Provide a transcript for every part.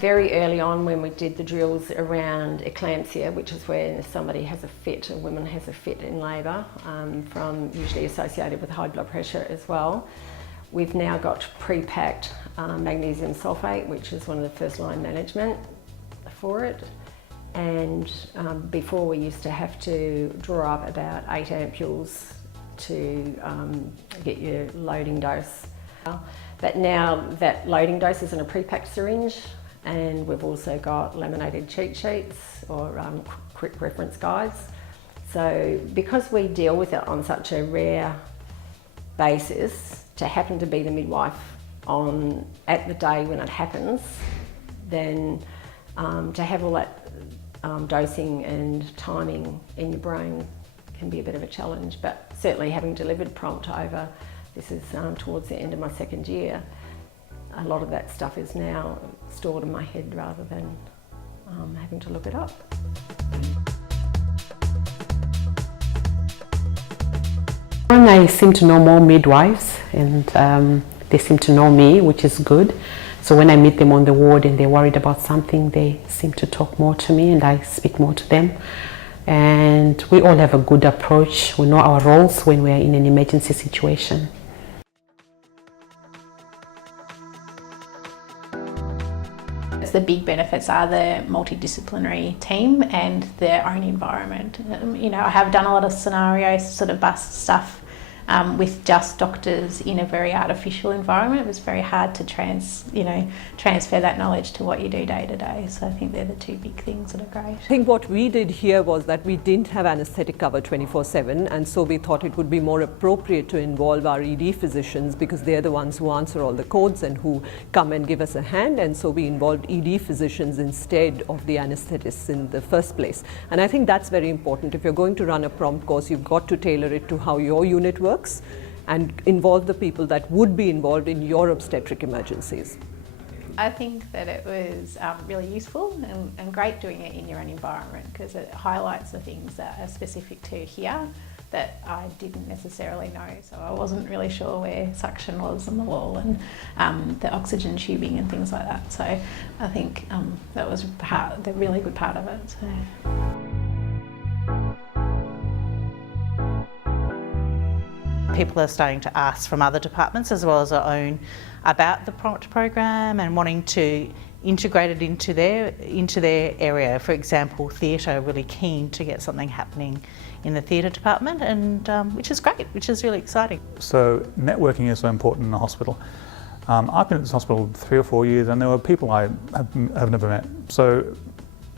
Very early on when we did the drills around eclampsia, which is where somebody has a fit, a woman has a fit in labour, from usually associated with high blood pressure as well. We've now got pre-packed magnesium sulphate, which is one of the first line management for it. And before we used to have to draw up about 8 ampules to get your loading dose. But now that loading dose is in a pre-packed syringe, and we've also got laminated cheat sheets or quick reference guides. So because we deal with it on such a rare basis, to happen to be the midwife at the day when it happens, then to have all that dosing and timing in your brain can be a bit of a challenge. But certainly having delivered prompt over, this is towards the end of my second year, a lot of that stuff is now stored in my head rather than having to look it up. And I seem to know more midwives, and they seem to know me, which is good. So when I meet them on the ward and they're worried about something, they seem to talk more to me and I speak more to them. And we all have a good approach. We know our roles when we're in an emergency situation. The big benefits are the multidisciplinary team and their own environment. You know, I have done a lot of scenario sort of bus stuff with just doctors in a very artificial environment. It was very hard to transfer that knowledge to what you do day to day. So I think they're the two big things that are great. I think what we did here was that we didn't have anaesthetic cover 24/7, and so we thought it would be more appropriate to involve our ED physicians because they're the ones who answer all the codes and who come and give us a hand, and so we involved ED physicians instead of the anaesthetists in the first place. And I think that's very important. If you're going to run a prompt course, you've got to tailor it to how your unit works and involve the people that would be involved in your obstetric emergencies. I think that it was really useful and great doing it in your own environment because it highlights the things that are specific to here that I didn't necessarily know. So I wasn't really sure where suction was on the wall and the oxygen tubing and things like that. So I think that was the really good part of it. So. People are starting to ask from other departments as well as our own about the prompt program and wanting to integrate it into their area. For example, theatre are really keen to get something happening in the theatre department, and which is great, which is really exciting. So networking is so important in the hospital. I've been at this hospital 3 or 4 years, and there were people I have never met. So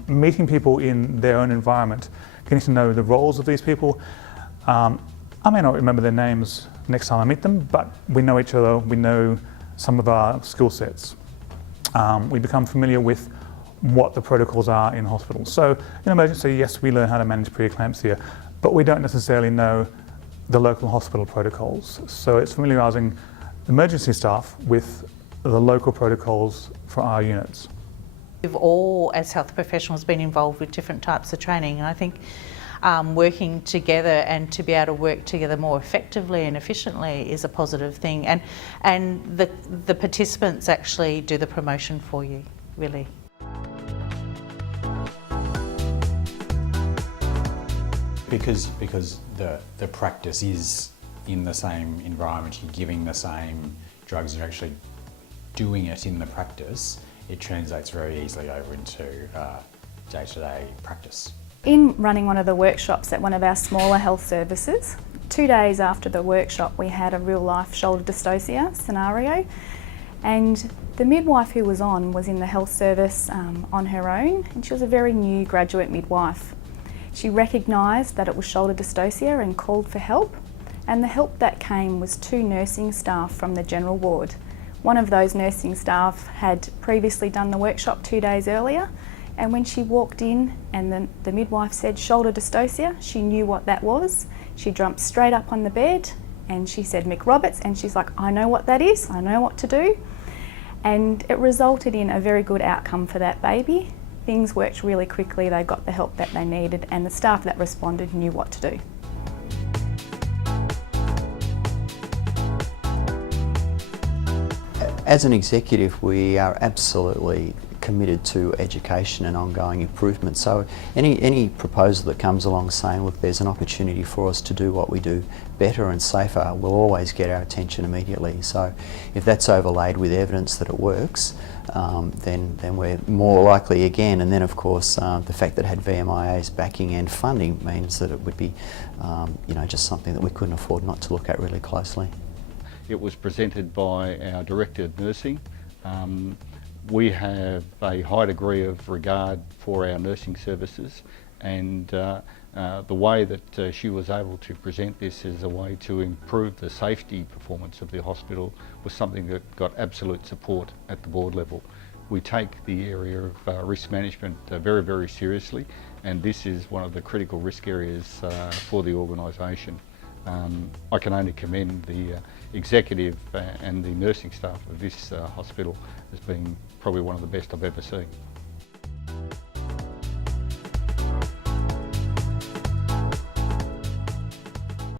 meeting people in their own environment, getting to know the roles of these people. I may not remember their names next time I meet them, but we know each other, we know some of our skill sets. We become familiar with what the protocols are in hospitals. So in emergency, yes, we learn how to manage preeclampsia, but we don't necessarily know the local hospital protocols. So it's familiarising emergency staff with the local protocols for our units. We've all, as health professionals, been involved with different types of training, and I think working together and to be able to work together more effectively and efficiently is a positive thing, and the participants actually do the promotion for you, really. Because the practice is in the same environment, you're giving the same drugs, you're actually doing it in the practice, it translates very easily over into day-to-day practice. In running one of the workshops at one of our smaller health services, 2 days after the workshop we had a real life shoulder dystocia scenario, and the midwife who was in the health service on her own, and she was a very new graduate midwife. She recognised that it was shoulder dystocia and called for help, and the help that came was 2 nursing staff from the general ward. One of those nursing staff had previously done the workshop 2 days earlier, and when she walked in and the midwife said shoulder dystocia, she knew what that was. She jumped straight up on the bed and she said Mick Roberts, and she's like, I know what that is, I know what to do. And it resulted in a very good outcome for that baby. Things worked really quickly, they got the help that they needed, and the staff that responded knew what to do. As an executive, we are absolutely committed to education and ongoing improvement. So any proposal that comes along saying, look, there's an opportunity for us to do what we do better and safer, will always get our attention immediately. So if that's overlaid with evidence that it works, then we're more likely again. And then of course the fact that it had VMIA's backing and funding means that it would be just something that we couldn't afford not to look at really closely. It was presented by our Director of Nursing. We have a high degree of regard for our nursing services, and the way that she was able to present this as a way to improve the safety performance of the hospital was something that got absolute support at the board level. We take the area of risk management very, very seriously, and this is one of the critical risk areas for the organisation. I can only commend the executive and the nursing staff of this hospital as being probably one of the best I've ever seen.